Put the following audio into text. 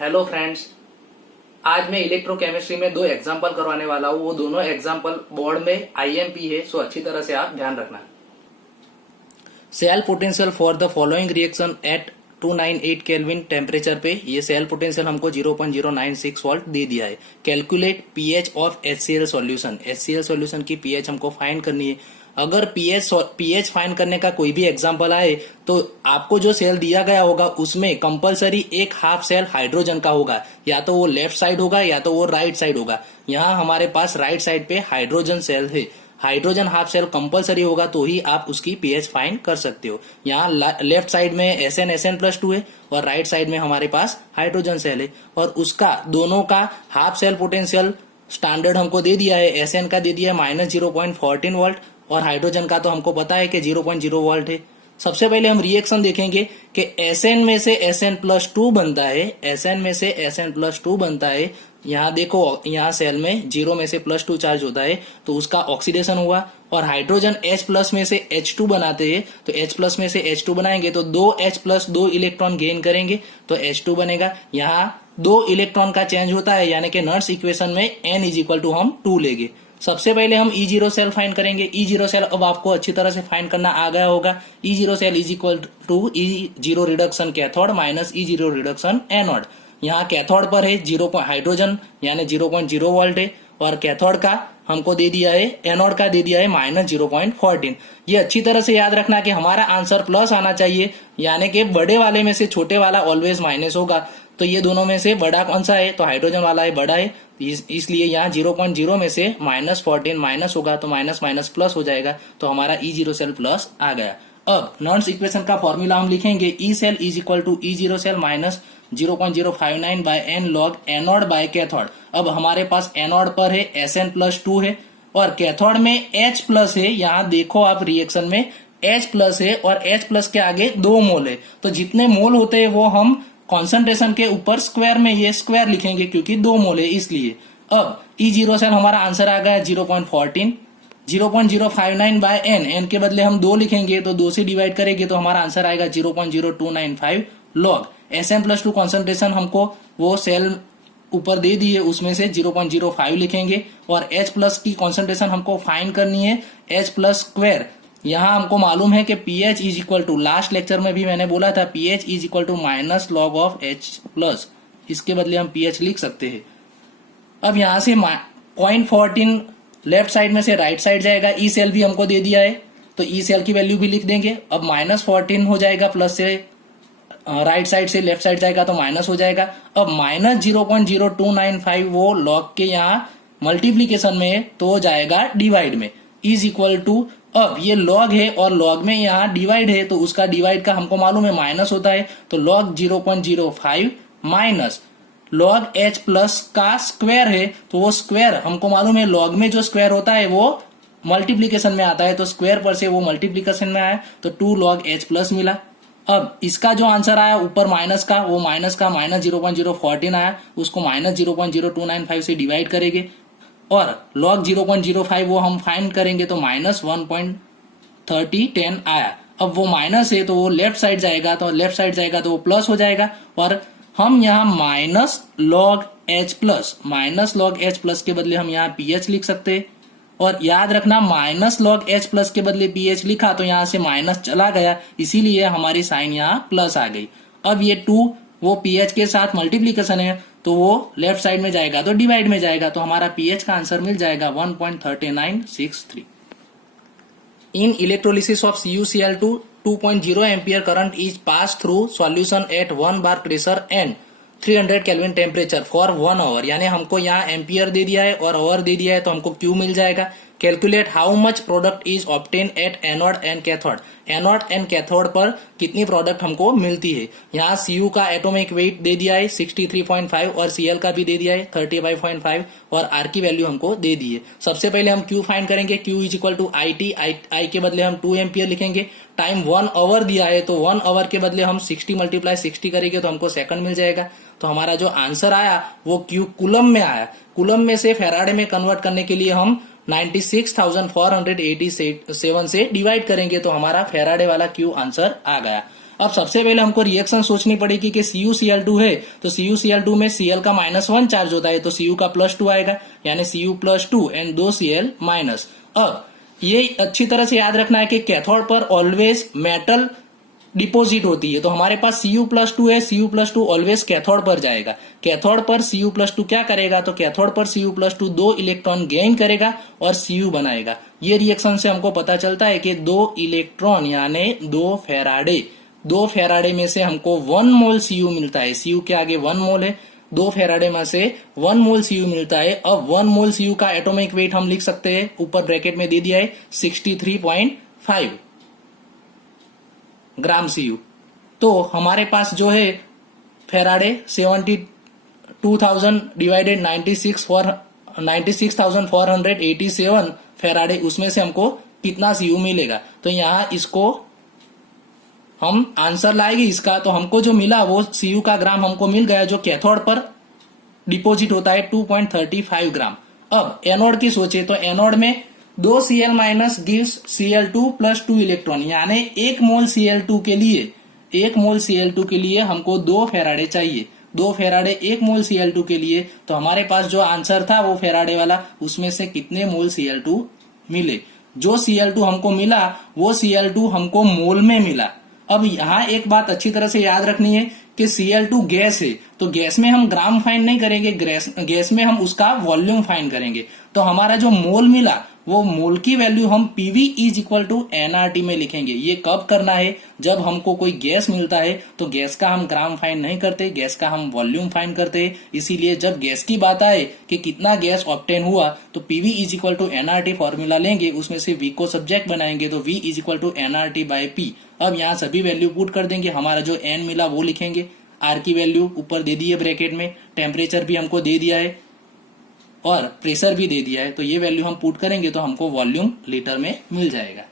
Hello friends, आज मैं electrochemistry में दो एग्जाम्पल करवाने वाला हूँ। वो दोनों एग्जाम्पल बोर्ड में आईएमपी है, सो अच्छी तरह से आप ध्यान रखना। Cell potential for the following reaction at 298 kelvin temperature पे, ये सेल पोटेंशियल हमको 0.096 वोल्ट दे दिया है। Calculate pH of HCl solution, HCl solution की पीएच हमको फाइंड करनी है। अगर पीएच फाइंड करने का कोई भी एग्जांपल आए तो आपको जो सेल दिया गया होगा उसमें कंपलसरी एक हाफ सेल हाइड्रोजन का होगा, या तो वो लेफ्ट साइड होगा या तो वो राइट साइड होगा। यहाँ हमारे पास राइट साइड पे हाइड्रोजन सेल है, हाइड्रोजन हाफ सेल कंपलसरी होगा तो ही आप उसकी पीएच फाइंड कर सकते हो। यहाँ लेफ्ट साइड में SN+2 है और राइट साइड में हमारे पास हाइड्रोजन सेल है, और उसका दोनों का हाफ सेल पोटेंशियल स्टैंडर्ड हमको दे दिया है। SN का दे दिया है -0.14 वोल्ट और हाइड्रोजन का तो हमको पता है कि 0.0 वोल्ट है। सबसे पहले हम रिएक्शन देखेंगे कि SN में से SN+2 बनता है, SN में से SN+2 बनता है। यहाँ देखो, यहाँ सेल में 0 में से +2 चार्ज होता है तो उसका ऑक्सीडेशन हुआ, और हाइड्रोजन H+ में से H2 बनाते हैं तो H+ में से H2 बनाएंगे तो 2H+ 2 इलेक्ट्रॉन गेन करेंगे तो H2 बनेगा। यहाँ 2 इलेक्ट्रॉन का चेंज होता है, यानी कि नर्स इक्वेशन में n हम 2 लेंगे। सबसे पहले हम E0 सेल फाइंड करेंगे। E0 सेल अब आपको अच्छी तरह से फाइंड करना आ गया होगा। E0 cell is equal to E0 reduction cathode minus E0 reduction anode. यहाँ कैथोड पर है 0 हाइड्रोजन यानी 0.0 वोल्ट है, और कैथोड का हमको दे दिया है, एनोड का दे दिया है -0.14। ये अच्छी तरह से याद रखना कि हमारा आंसर प्लस आना चाहिए, यानी कि बड़े वाले में से छोटे वाला ऑलवेज माइनस होगा। तो ये दोनों में से बड़ा कौन सा है, तो हाइड्रोजन वाला है, बड़ा है, इसलिए यहाँ 0.0 में से -14 माइनस होगा तो माइनस माइनस प्लस हो जाएगा, तो हमारा E0 सेल प्लस आ गया। अब नॉन्स इक्वेशन का फॉर्मूला हम लिखेंगे, E cell is equal to E0 cell minus 0.059 by n log anode by cathode. अब हमारे पास एनोड पर है SN+2 है और कैथोड में H+ है। यहाँ देखो आप रिएक्शन में H+ है और H+ के आगे 2 मोल है, तो जितने मोल होते हैं वो हम कॉन्सेंट्रेशन के ऊपर स्क्वायर में ये स्क्वायर लिखेंगे क्योंकि 2 मोल है इसलिए। अब E0 सेल हमारा आंसर आ गया 0.14, 0.059 बाय n के बदले हम 2 लिखेंगे तो 2 से डिवाइड करेंगे तो हमारा आंसर आएगा 0.0295 लॉग। SN+2 कॉन्सेंट्रेशन हमको वो सेल ऊपर दे दिए उसमें से 0.05 लिखेंगे, और H+ की कॉन्सेंट्रेशन हमको फाइंड करनी है H+ स्क्वायर। यहाँ हमको मालूम है कि pH is equal to, last lecture में भी मैंने बोला था pH is equal to minus log of H+, इसके बदले हम pH लिख सकते हैं। अब यहाँ से 0.14 लेफ्ट साइड में से राइट साइड जाएगा, E सेल भी हमको दे दिया है तो E सेल की वैल्यू भी लिख देंगे। अब -14 हो जाएगा, प्लस से राइट साइड से लेफ्ट साइड जाएगा तो माइनस हो जाएगा। अब -0.0295 वो लॉग के यहाँ मल्टीप्लीकेशन में है तो जाएगा डिवाइड में, इज इक्वल टू, अब ये लॉग है और लॉग में यहाँ डिवाइड है तो उसका डिवाइड का हमको मालूम है माइनस होता है, तो लॉग 0.05 माइनस लॉग H+ का स्क्वायर है, तो वो स्क्वायर हमको मालूम है लॉग में जो स्क्वायर होता है वो मल्टीप्लीकेशन में आता है, तो स्क्वायर पर से वो मल्टीप्लीकेशन में आया तो 2 log H+ मिला। अब इसका जो आंसर आया ऊपर माइनस का, वो माइनस का -0.014 आया, उसको -0.0295 से डिवाइड करेंगे और log 0.05 वो हम फाइंड करेंगे तो -1.3010 आया। अब वो माइनस है तो वो लेफ्ट साइड जाएगा, तो लेफ्ट साइड जाएगा तो वो प्लस हो जाएगा, और हम यहाँ माइनस लॉग H+ के बदले हम यहाँ pH लिख सकते हैं। और याद रखना माइनस लॉग H+ के बदले pH लिखा तो यहाँ से माइनस चला गया, इसीलिए हमारी साइन यहाँ प्लस आ गई। अब ये 2 वो pH के साथ मल्टीप्लीकेशन है तो वो लेफ्ट साइड में जाएगा तो डिवाइड में जाएगा, तो हमारा pH का आंसर मिल जाएगा 1.3963। In electrolysis of CuCl2 2.0 ampere current is pass through solution at 1 bar pressure and 300 kelvin temperature for 1 hour. यानी हमको यहाँ एम्पियर दे दिया है और आवर दे दिया है तो हमको Q मिल जाएगा। Calculate how much product is obtain at anode and cathode, anode and cathode पर कितनी प्रोडक्ट हमको मिलती है। यहाँ Cu का एटॉमिक वेट दे दिया है 63.5 और Cl का भी दे दिया है 35.5 और R की वैल्यू हमको दे दी है। सबसे पहले हम Q फाइंड करेंगे, Q is equal to IT, I के बदले हम 2 एम्पियर लिखेंगे। टाइम 1 आवर दिया है तो 1 आवर के बदले हम 60 × 60 करेंगे तो हमको सेकंड मिल जाएगा। तो हमारा जो आंसर आया वो Q कूलम में आया। कूलम में से फैराडे में कन्वर्ट करने के लिए हम 96,487 से डिवाइड करेंगे तो हमारा फैराडे वाला Q आंसर आ गया। अब सबसे पहले हमको रिएक्शन सोचनी पड़ेगी कि CuCl2 है तो CuCl2 में Cl का -1 चार्ज होता है तो Cu का +2 आएगा, यानी Cu+2 एंड 2 Cl-। अब ये अच्छी तरह से याद रखना है कि कैथोड पर ऑलवेज मेटल डिपोजिट होती है, तो हमारे पास Cu+2 है, Cu+2 ऑलवेज कैथोड पर जाएगा। कैथोड पर Cu+2 क्या करेगा, तो कैथोड पर Cu+2 2 इलेक्ट्रॉन गेन करेगा और Cu बनाएगा। ये रिएक्शन से हमको पता चलता है कि 2 इलेक्ट्रॉन यानी 2 फेराडे में से हमको 1 मोल Cu मिलता है। Cu के आगे 1 मोल है, 2 फेराडे में से 1 मोल Cu मिलता है। अब 1 मोल Cu का एटॉमिक वेट हम लिख सकते हैं, ऊपर ब्रैकेट में दे दिया है 63.5 ग्राम Cu। तो हमारे पास जो है फेराडे 72,000 डिवाइडेड 96,487 फेराडे, उसमें से हमको कितना Cu मिलेगा। तो यहाँ इसको हम आंसर लाएंगे इसका, तो हमको जो मिला वो Cu का ग्राम हमको मिल गया जो कैथोड पर डिपोजिट होता है 2.35 ग्राम। अब एनोड की सोचे तो एनोड में 2 Cl- गिव्स Cl2 + 2 इलेक्ट्रॉन, यानी 1 मोल Cl2 के लिए हमको 2 फेराडे चाहिए। 2 फेराडे 1 मोल Cl2 के लिए, तो हमारे पास जो आंसर था वो फेराडे वाला, उसमें से कितने मोल Cl2 मिले। जो Cl2 हमको मिला वो Cl2 हमको मोल में मिला। अब यहाँ एक बात अच्छी तरह से याद रखनी है कि Cl2 गैस है, तो गैस में हम ग्राम फाइंड नहीं करेंगे, गैस में हम उसका वॉल्यूम फाइंड करेंगे। तो हमारा जो मोल मिला वो मोल की वैल्यू हम PV = nRT में लिखेंगे। ये कब करना है, जब हमको कोई गैस मिलता है तो गैस का हम ग्राम फाइंड नहीं करते, गैस का हम वॉल्यूम फाइंड करते हैं। इसीलिए जब गैस की बात आए कि कितना गैस ऑब्टेन हुआ तो PV = nRT फॉर्मूला लेंगे, उसमें से V को सब्जेक्ट बनाएंगे तो V = nRT/P। अब यहाँ सभी वैल्यू पुट कर देंगे, हमारा जो n मिला वो लिखेंगे, R की वैल्यू ऊपर दे दी है ब्रैकेट में, टेम्परेचर भी हमको दे दिया है और प्रेशर भी दे दिया है, तो ये वैल्यू हम पुट करेंगे तो हमको वॉल्यूम लीटर में मिल जाएगा।